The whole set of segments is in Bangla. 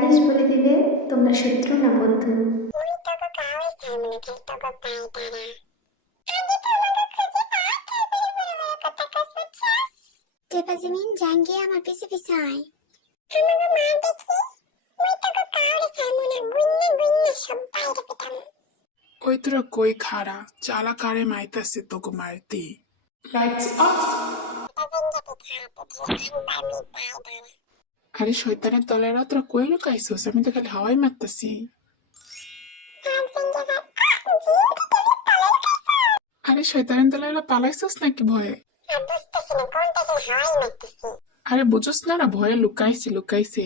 প্যারিস বলে দিবে তোমরা শত্রু না বন্ধু। টেপাজিমিন জাঙ্গিয়া আমার পিছে পিছে আয়। ওই তোরা কই খাড়া চালা কারে মাইতাছে তোকে মারতি। Lights off. আরে শয়তানের দলেরা তোরা কই লুকাইছস? আমি তো খালি হাওয়াই মারতাছি। আরে শয়তানের দলেরা পালাইছস নাকি ভয়ে? আরে বুঝোস না ভয়ে লুকাইছে লুকাইছে।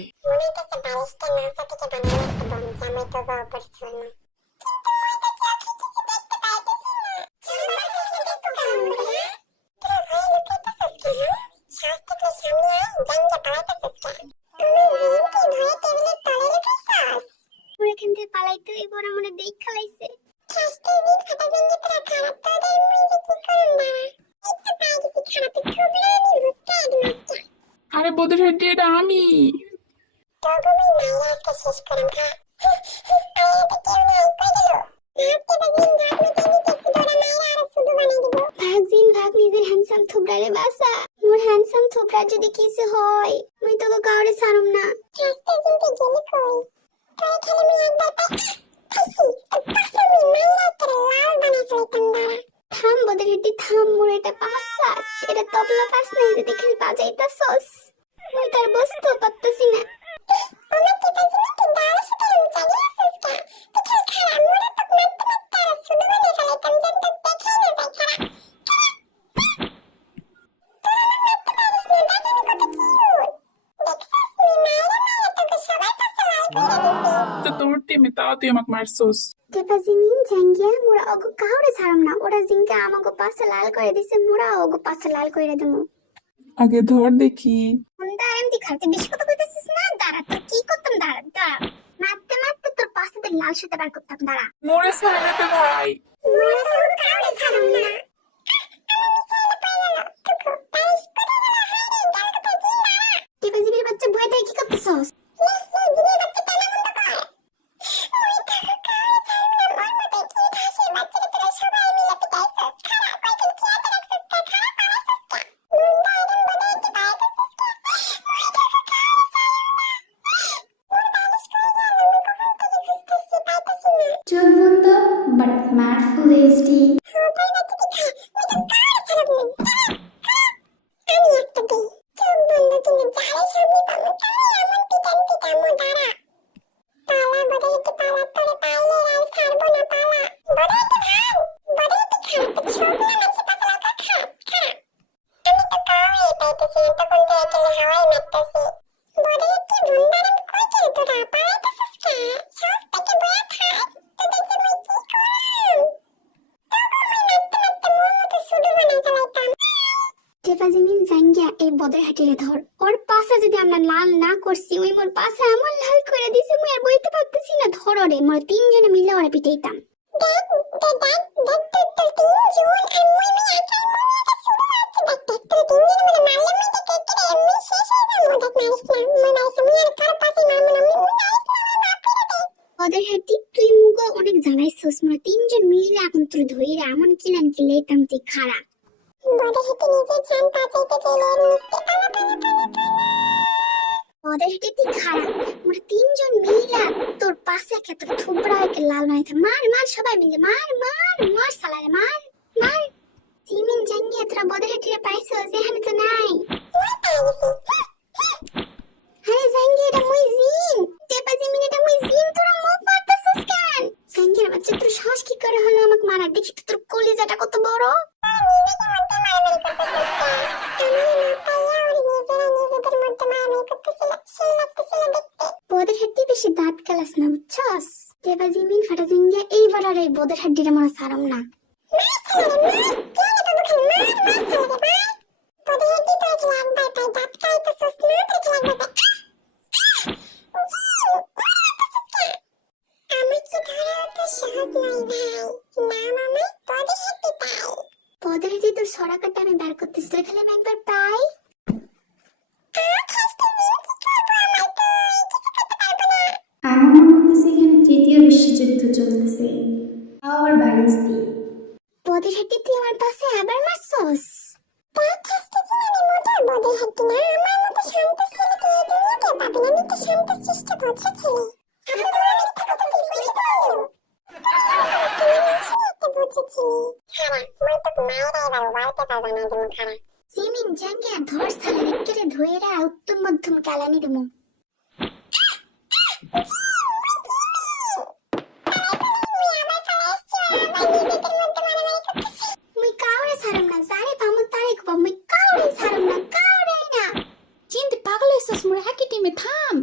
এখান থেকে পালাইতে এবার মনে দেখ খালাইছে। আরে বদের হেডি এটা আমি। ভাগ নিজের হ্যান্ডসাম থুবড়ারে বাসা। মোর হ্যান্ডসাম থুবড়া যদি কিছু হয় মুই তোকে কাউরে ছাড়ুম না। থাম বদের হেডি থাম, মোর এটা পাসা, এটা তবলা পাস না, এটা দেখে বাজাইতাছস। মুই তার বসতে পারতাছি না। তো তোর টিমে তাও তুই আমাকে মারছস। টেপাজিমিন জাঙ্গিয়া মোরা ওগো কাউরে ছাড়ম না। ওরা জিঙ্কা আমাগো পাশে লাল করে দিছে, মোরা ওগো পাশে লাল করে দেবো। আগে ধর দেখি। কোনটা এমনি খাইতে বেশি কথা কইতেছিস না? দাঁড়া, তোর কি করতাম, দাঁড়া দাঁড়া। মারতে মারতে তোর পাশে দিয়ে লাল সুতা বার করতাম, দাঁড়া। মোরে ছাড়াতে ভাই। মোরা তো কাউরে ছাড়ম না। টেপাজিমির বাচ্চা ভয় পেয়ে কি করতেছস? চোখ বন্ধ বাট ম্যাট ফুল এইচডি। টেপাজিমিন জাঙ্গিয়া এই বদের হাটিরে ধর। ওর পাশে যদি আমরা লাল না করছি, ওই মোর পাশে এমন লাল করে দিছে মুই আর বইতে পারতেছি না। ধর ওরে, মোর তিনজনে মিলে ওরে পিটাইতাম। ওদের হাতি তুই মুগো অনেক জানাইছস, মোরা তিনজন মিলে এখন তোর ধইরা এমন কিলান কি লইতাম তুই খাড়া। ওদের হাতে তুই খাড়া, মোরা তিনজন মিলা তোর পাশে একটা তোর থুবড়া একে লাল বানাইতাম। মার মার সবাই মিলে মার মার মার সালারে মার মার। জিমিন জাঙ্গিয়া তোরা বদের হাটিরে পাইছস? এখানে তো নাই। আরে জাঙ্গিয়া এটা মুই জিন। টেপা জিমিন এটা মুই জিন, তোরা মুখ মারতাছস কেন? জাঙ্গিয়ার বাচ্চা তোর সাহস কি করে হলো আমাকে মারা? দেখি তো তোর কলিজাটা কত বড়। বদের হাড্ডি বেশি দাঁত কালাস না বুঝছস? টেপা জিমিন ফাটা জিঙ্গিয়া এইবার আর এই বদের হাড্ডিটা মনে সারম না। পদের হাড্ডি তোর সরা কাটা আমি বার করতেছিল, খালি আমি একবার পাই। চলতেছে, তাও আবার বালিশ দিয়ে। বদের হাড্ডি তুই আমার পাশে আবার মারছস? দেখ হাসতেছি মানে মোটা বদের হাড্ডি না, আমার মতো শান্ত ছেলে তুই এই দুনিয়াতে পাবি না। আমি তো শান্ত শিষ্ট ভদ্র ছেলে। আমি তোমার মিথ্যা কথা তুই বলি বলো। একটা বুঝি ছিলি খারা মই তো মায়েরা এবার ওয়াইতে পারবা না তুমি খারা। সিমিন জাঙ্গিয়া ধর সালা রেক্কেরে ধুয়েরা উত্তম মধ্যম কালানি দিমু। মুই কাউরে ছাড়ম না, যারে পামু তারে কব। মুই কাউরে ছাড়ম না, কাউরে না। চিনতে পাগল হইছস, মোর একই টিমে থাম।